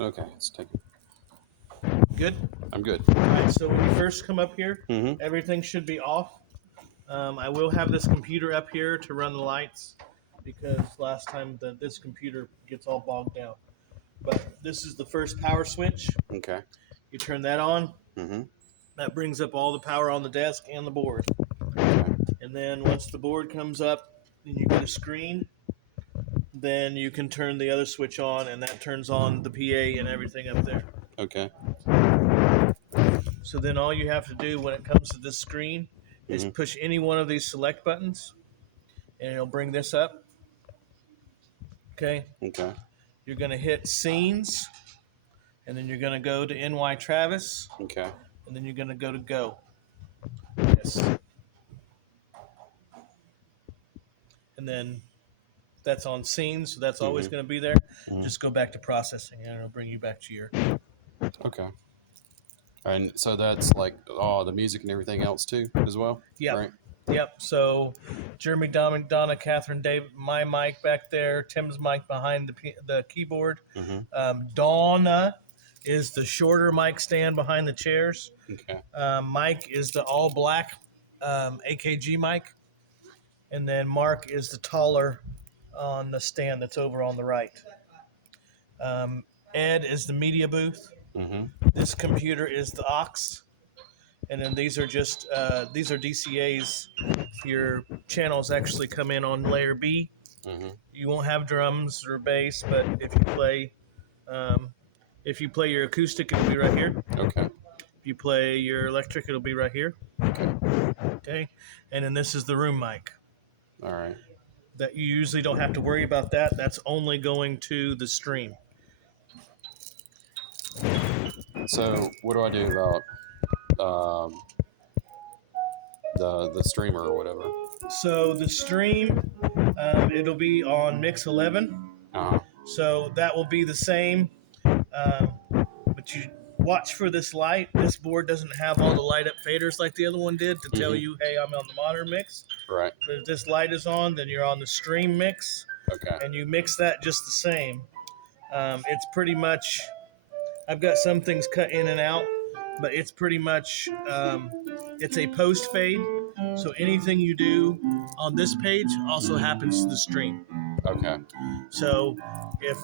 Okay, let's take it. Good. I'm good. All right. So when you first come up here, Mm-hmm. everything should be off. I will have this computer up here to run the lights because last time this computer gets all bogged down. But this is the first power switch. Okay. You turn that on. Mm-hmm. That brings up all the power on the desk and the board. Okay. And then once the board comes up and you get a screen, then you can turn the other switch on, and that turns on the PA and everything up there. Okay. So then all you have to do when it comes to this screen is Mm-hmm. push any one of these select buttons, and it'll bring this up. Okay. Okay. You're going to hit scenes, and then you're going to go to NY Travis, Okay. and then you're going to go to go. Yes. And then that's on scenes, so that's always Mm-hmm. going to be there. Mm-hmm. Just go back to processing, and it'll bring you back to your. Okay. And so that's like the music and everything else too, as well. Yep. Right. Yep. So Jeremy, Dominic, Donna, Catherine, Dave, my mic back there, Tim's mic behind the keyboard. Mm-hmm. Donna is the shorter mic stand behind the chairs. Okay. Mike is the all black AKG mic. And then Mark is the taller on the stand that's over on the right. Ed is the media booth. Mm-hmm. This computer is the aux. And then these are just these are DCAs. Your channels actually come in on layer B. Mm-hmm. You won't have drums or bass, but if you play your acoustic, it'll be right here. Okay. If you play your electric, it'll be right here. Okay. Okay, and then this is the room mic. All right. That you usually don't have to worry about that. That's only going to the stream. So what do I do about the streamer or whatever? So the stream, it'll be on Mix 11. Uh-huh. So that will be the same. But you watch for this light. This board doesn't have all the light up faders like the other one did to tell you, hey, I'm on the modern mix. Right. But if this light is on, then you're on the stream mix. Okay. And you mix that just the same. It's pretty much, I've got some things cut in and out, but it's pretty much, it's a post fade. So anything you do on this page also happens to the stream. Okay. So if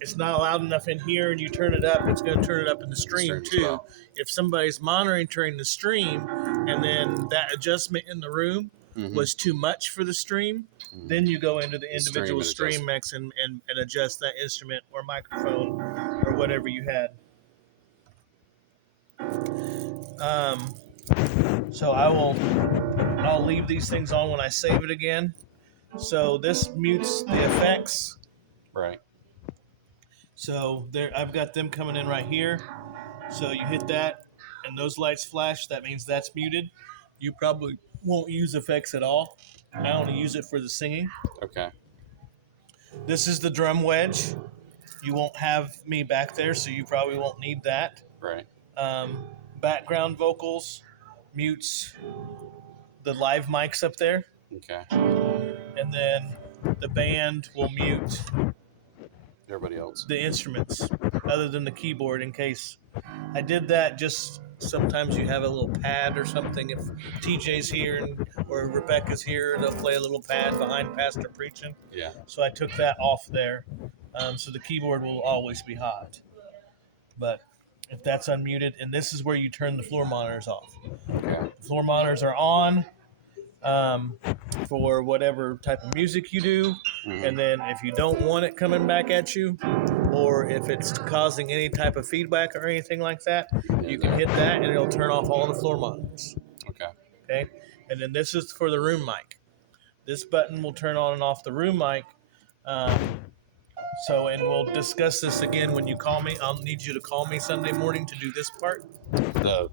it's not loud enough in here and you turn it up, it's going to turn it up in the stream too. Well. If somebody's monitoring the stream and then that adjustment in the room was too much for the stream, then you go into the individual stream mix and adjust that instrument or microphone or whatever you had. So I'll leave these things on when I save it again. So this mutes the effects. Right. So there, I've got them coming in right here. So you hit that, and those lights flash. That means that's muted. You probably won't use effects at all. I only use it for the singing. Okay. This is the drum wedge. You won't have me back there, so you probably won't need that. Right. Background vocals mutes the live mics up there. Okay. And then the band will mute everybody else, the instruments other than the keyboard, in case I did that. Just sometimes you have a little pad or something. If TJ's here or Rebecca's here, they'll play a little pad behind Pastor preaching. Yeah. So I took that off there. So the keyboard will always be hot. But if that's unmuted, and this is where you turn the floor monitors off. Okay. The floor monitors are on for whatever type of music you do. And then if you don't want it coming back at you, or if it's causing any type of feedback or anything like that, you can hit that and it'll turn off all the floor monitors. Okay. And then this is for the room mic. This button will turn on and off the room mic. And we'll discuss this again when you call me. I'll need you to call me Sunday morning to do this part. The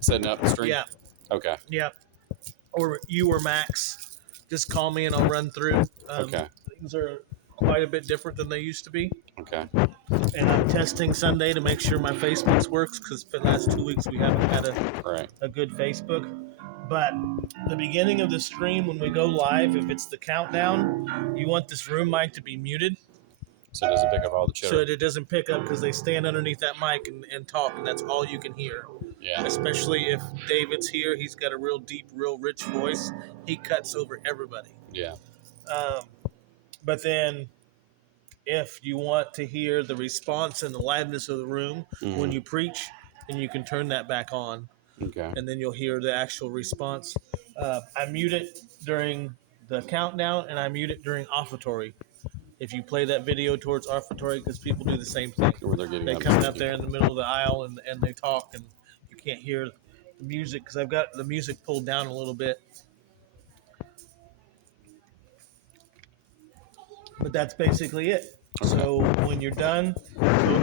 setting up the stream? Yeah. Okay. Yeah. Or you or Max. Just call me and I'll run through. Okay. Things are quite a bit different than they used to be. Okay. And I'm testing Sunday to make sure my Facebook works, because for the last 2 weeks we haven't had a good Facebook. But the beginning of the stream, when we go live, if it's the countdown, you want this room mic to be muted. So it doesn't pick up all the so chitter. it doesn't pick up because they stand underneath that mic and talk, and that's all you can hear. Yeah. Especially if David's here, he's got a real deep, real rich voice. He cuts over everybody. Yeah. But then, if you want to hear the response and the liveness of the room when you preach, then you can turn that back on, Okay. and then you'll hear the actual response. I mute it during the countdown, and I mute it during offertory. If you play that video towards offertory, because people do the same thing. Where they're getting They up come and out there in the middle of the aisle and they talk, and you can't hear the music because I've got the music pulled down a little bit. But that's basically it. So when you're done,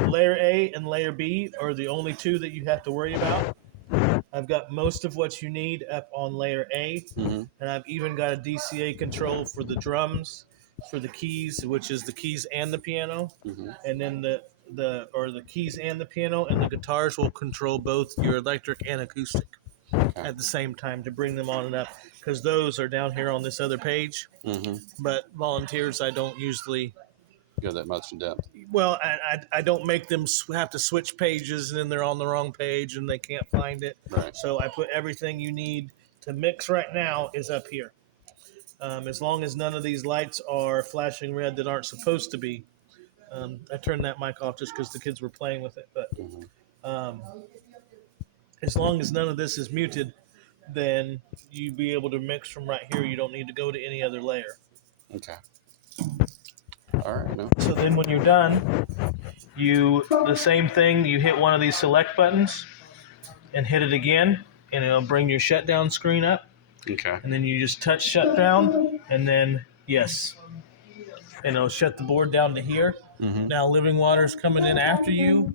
layer A and layer B are the only two that you have to worry about. I've got most of what you need up on layer A, and I've even got a DCA control for the drums, for the keys, which is the keys and the piano, and then the keys and the piano, and the guitars will control both your electric and acoustic at the same time to bring them on and up, because those are down here on this other page. But volunteers, I don't usually. Go that much in depth. Well, I don't make them have to switch pages and then they're on the wrong page and they can't find it. Right. So I put everything you need to mix right now is up here. As long as none of these lights are flashing red that aren't supposed to be. I turned that mic off just because the kids were playing with it. But as long as none of this is muted, then you'd be able to mix from right here. You don't need to go to any other layer. Okay. All right. No. So then when you're done, the same thing, you hit one of these select buttons and hit it again, and it'll bring your shutdown screen up. Okay. And then you just touch shutdown, and then yes. And it'll shut the board down to here. Now Living Water's coming in after you.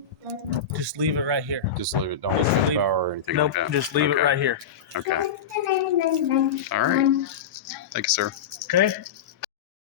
Just leave it right here. Just leave it. Don't use power or anything Nope, like that. just leave it right here. Okay. All right. Thank you, sir. Okay?